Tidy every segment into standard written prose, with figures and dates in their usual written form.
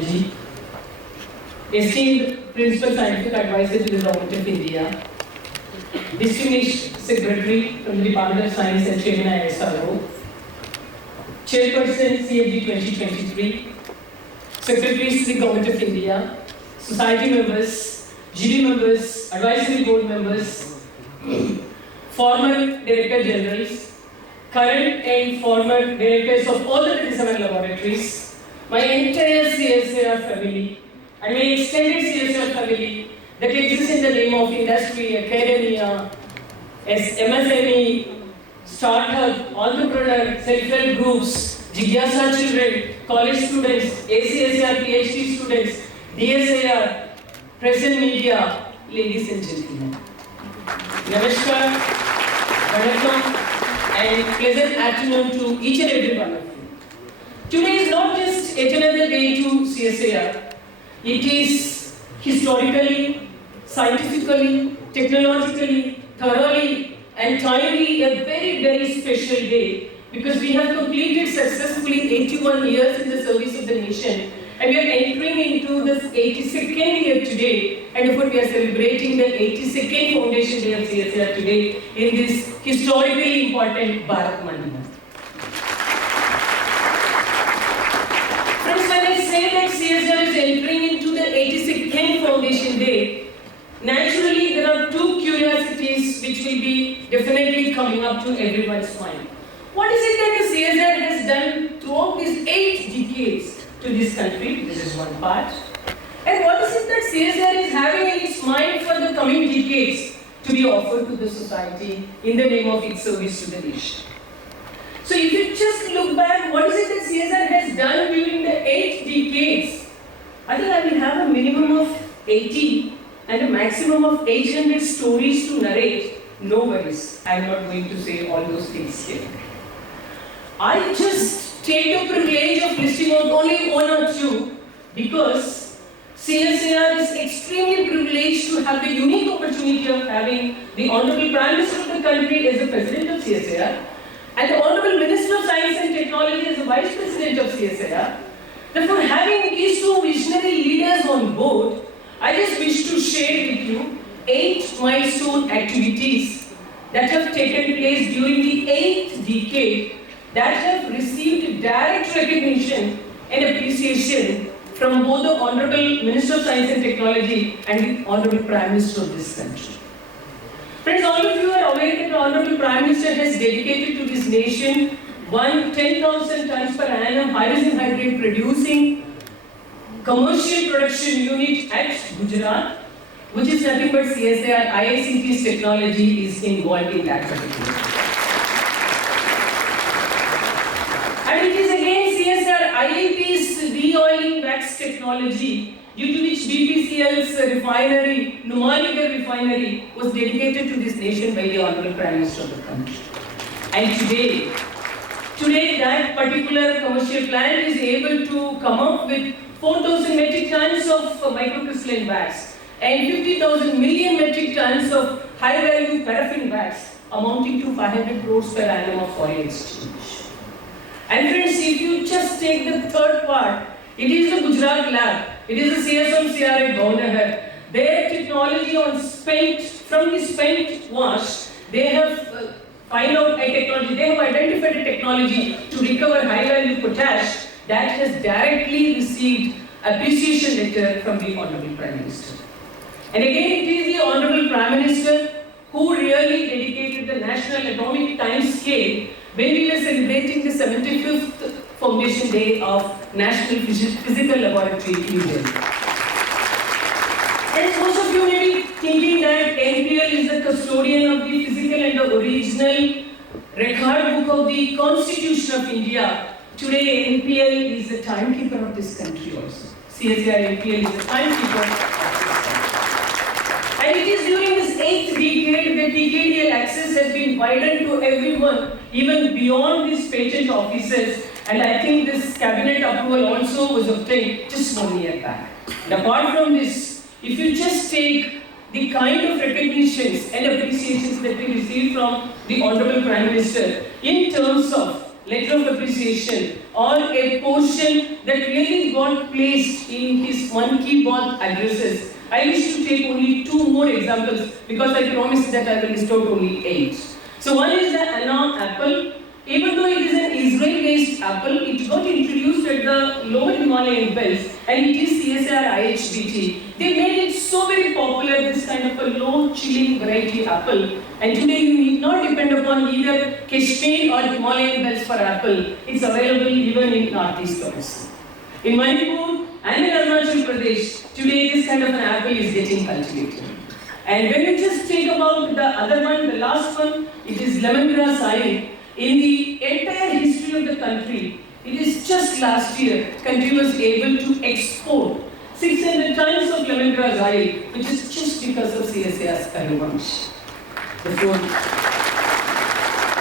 Technology, esteemed Principal Scientific Advisor to the Government of India, Distinguished Secretary from the Department of Science and Chairman CSIR, Chairperson CFG 2023, Secretaries to the Government of India, Society members, jury members, Advisory Board members, former Director Generals, current and former Directors of all the 37 laboratories, my entire CSIR family, and my extended CSIR family that exists in the name of industry, academia, MSME, startup, entrepreneur, self-help groups, Jigyasa children, college students, ACSIR PhD students, DSIR, present media, ladies and gentlemen. Namaskar, Vanakkam, and pleasant afternoon to each and every one of you. Today is not just yet another day to CSIR. It is historically, scientifically, technologically, thoroughly, and timely a very, very special day because we have completed successfully 81 years in the service of the nation, and we are entering into this 82nd year today, and therefore we are celebrating the 82nd Foundation Day of CSIR today in this historically important Bharat Mandira. Friends, when I say that CSIR is entering into the 82nd Foundation Day, naturally there are two curiosities which will be definitely coming up to everyone's mind. What is it that the CSIR has done throughout these 8 decades to this country? This is one part. And what is it that CSIR is having in its mind for the coming decades to be offered to the society in the name of its service to the nation? So if you just look back, what is it that CSIR has done during the 8 decades? I think I will have a minimum of 80 and a maximum of 800 stories to narrate. No worries, I am not going to say all those things here. I just take the privilege of listing out only one or two because CSIR is extremely privileged to have the unique opportunity of having the Honorable Prime Minister of the country as the President of CSIR and the Honorable Minister of Science and Technology as the Vice President of CSIR. Therefore, having these two visionary leaders on board, I just wish to share with you 8 milestone activities that have taken place during the 8th decade that have received direct recognition and appreciation from both the Honorable Minister of Science and Technology and the Honorable Prime Minister of this country. Friends, all of you are aware that the Honorable Prime Minister has dedicated to this nation 10,000 tons per annum hydrogen hydrate producing commercial production unit at Gujarat, which is nothing but CSIR IICT's technology is involved in that particular. And it is again CSIR IIP's de-oiling wax technology, due to which BPCL's refinery, Numaligarh refinery, was dedicated to this nation by the Honorable Prime Minister of the country. And today that particular commercial plant is able to come up with 4,000 metric tons of microcrystalline wax and 50,000 million metric tons of high-value paraffin wax, amounting to 500 crores per annum of foreign exchange. And friends, if you just take the third part, it is the Gujarat lab. It is the CSIR at Bhavnagar. Their technology on from the spent wash, they have identified a technology to recover high-value potash that has directly received appreciation letter from the Honorable Prime Minister. And again, it is the Honorable Prime Minister who really dedicated the National Atomic Time Scale when we were celebrating the 75th Foundation Day of National Physical Laboratory in New Delhi. And most of you may be thinking that NPL is the custodian of the physical and the original record book of the Constitution of India. Today, NPL is the timekeeper of this country also. CSIR NPL is the timekeeper of this country. And it is during this 8th decade that decadal access has been widened to everyone, even beyond these patent offices. And I think this cabinet approval also was obtained just 1 year back. And apart from this, if you just take the kind of recognitions and appreciations that we received from the Honorable Prime Minister in terms of letter of appreciation or a portion that really got placed in his Mann Ki Baat addresses, I wish to take only 2 more examples because I promised that I will list out only 8. So one is the Anna apple. Even though it is an Israel-based apple, it got introduced at the lower Himalayan belts and it is CSIR IHBT. They made it so very popular, this kind of a low chilling variety apple. And today you need not depend upon either Kashmir or Himalayan belts for apple. It's available even in Northeast also. In Manipur and in Arunachal Pradesh, today this kind of an apple is getting cultivated. And when you just think about the other one, the last one, it is lemongrass oil. In the entire history of the country, it is just last year, country was able to export 600 tons of lemongrass oil, which is just because of CSIR's Karuvansh.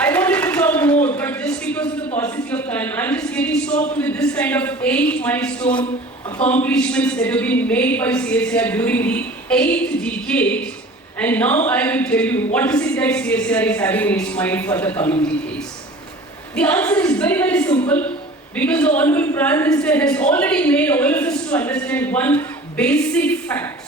I wanted to talk more, but just because of the paucity of time, I'm just getting stopped with this kind of 8 milestone accomplishments that have been made by CSIR during the 8th decade. And now I will tell you what is it that CSIR is having in its mind for the coming decades. The answer is very, very simple because the Honorable Prime Minister has already made all of us to understand one basic fact.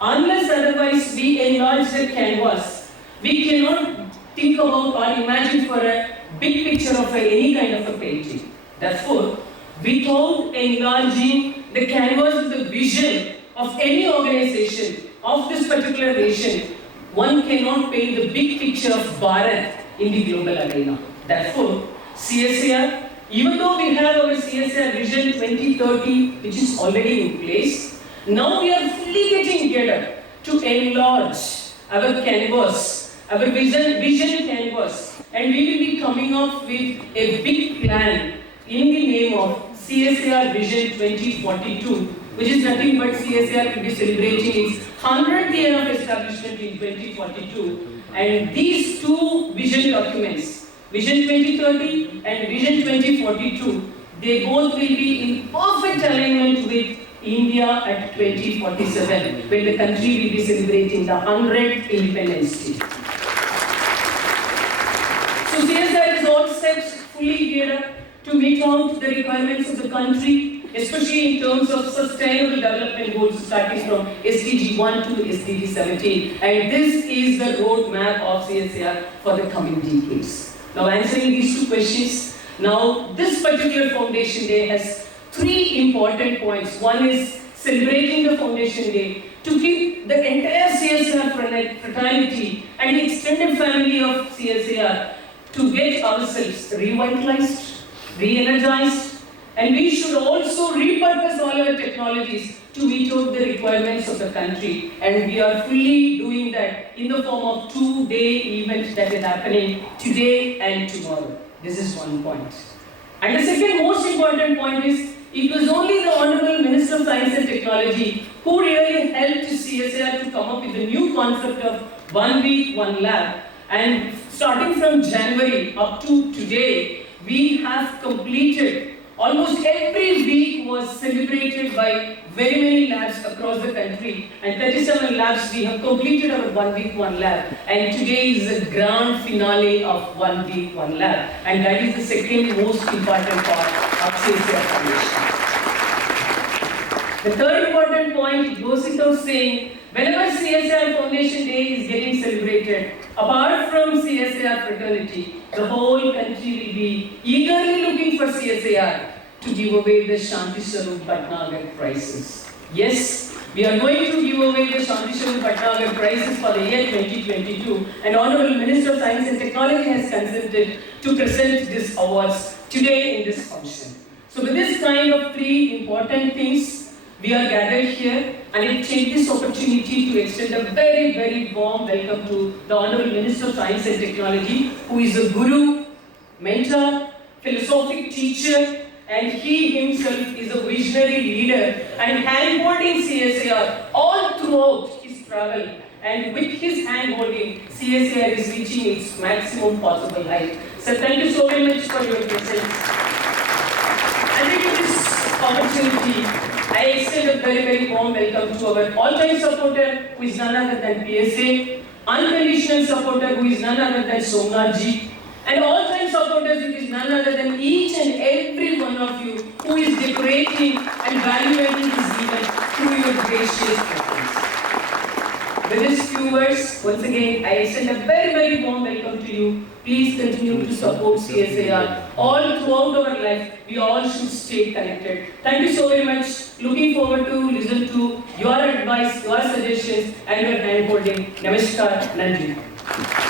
Unless otherwise we enlarge the canvas, we cannot think about or imagine for a big picture of any kind of a painting. Therefore, without enlarging the canvas of the vision of any organization, of this particular nation, one cannot paint the big picture of Bharat in the global arena. Therefore, CSIR, even though we have our CSIR Vision 2030, which is already in place, now we are fully getting geared up to enlarge our canvas, our vision canvas, and we will be coming up with a big plan in the name of CSIR Vision 2042, which is nothing but CSIR will be celebrating its 100th year of establishment in 2042. And these 2 vision documents, Vision 2030 and Vision 2042, they both will be in perfect alignment with India at 2047, when the country will be celebrating the 100th Independence Day. So CSIR is all set, fully geared up to meet out the requirements of the country, especially in terms of sustainable development goals starting from SDG 1 to SDG 17. And this is the roadmap of CSIR for the coming decades. Now answering these 2 questions, now this particular Foundation Day has 3 important points. One is celebrating the Foundation Day to keep the entire CSIR fraternity and the extended family of CSIR to get ourselves revitalized, re-energized, and we should also repurpose all our technologies to meet out the requirements of the country. And we are fully doing that in the form of 2-day event that is happening today and tomorrow. This is one point. And the second most important point is, it was only the Honorable Minister of Science and Technology who really helped CSIR to come up with the new concept of 1 week, 1 lab. And starting from January up to today, we have completed almost every week was celebrated by very many labs across the country, and 37 labs we have completed our 1 week, 1 lab, and today is the grand finale of 1 week, 1 lab, and that is the second most important part of CSIR Foundation. The third important point, it goes without saying, whenever CSIR Foundation Day is getting celebrated, apart from CSIR fraternity, the whole country will be eagerly looking for CSIR to give away the Shanti Swarup Bhatnagar prizes. Yes, we are going to give away the Shanti Swarup Bhatnagar prizes for the year 2022, and Honorable Minister of Science and Technology has consented to present these awards today in this function. So with this kind of 3 important things, we are gathered here, and I take this opportunity to extend a very, very warm welcome to the Honorable Minister of Science and Technology, who is a guru, mentor, philosophic teacher, and he himself is a visionary leader and hand-holding CSIR all throughout his travel. And with his hand-holding, CSIR is reaching its maximum possible height. So thank you so very much for your presence. And with this opportunity, I extend a very, very warm welcome to our all-time supporter, who is none other than PSA, unconditional supporter, who is none other than Somnath ji, And all-time supporters, it is none other than each and every one of you who is decorating and valuating this event through your gracious presence. With these few words, once again, I extend a very, very warm welcome to you. Please continue to support CSIR. All throughout our life, we all should stay connected. Thank you so very much. Looking forward to listen to your advice, your suggestions, and your hand holding. Namaskar, Nandri.